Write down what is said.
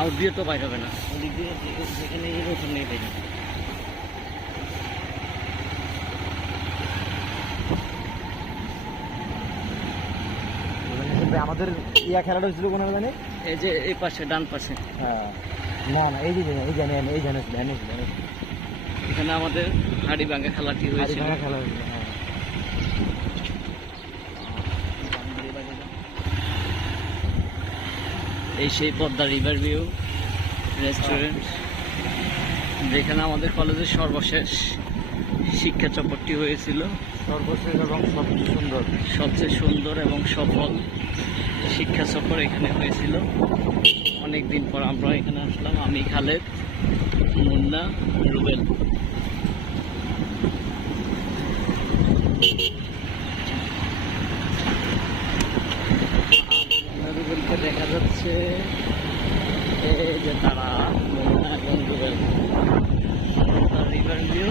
Out দিয়ে তো বাইর হবে না, ওদিক দিয়ে যেখানে ওখানে নেই বাইরে। আমাদের ইয়া খেলাটা হয়েছিল কোনো জানি, এই যে এই পাশে ডান পাশে। হ্যাঁ না না এই যে এই জানি এই জানি এখানে আমাদের হাড়ি ভাঙা খেলাটি হয়েছিল। খেলা হয়েছিল, হ্যাঁ। এই সেই পদ্মা রিভার ভিউ রেস্টুরেন্ট, যেখানে আমাদের কলেজের সর্বশেষ শিক্ষা চক্রটি হয়েছিল। সর্বশেষ এবং সবচেয়ে সুন্দর, সবচেয়ে সুন্দর এবং সফল শিক্ষা সফর এখানে হয়েছিল। অনেক দিন পর আমরা এখানে আসলাম, আমি, খালেদ, মুন্না, রুবেল। রুবেলকে দেখা যাচ্ছে, এই যে তারা, মুন্না এবং রুবেল। River view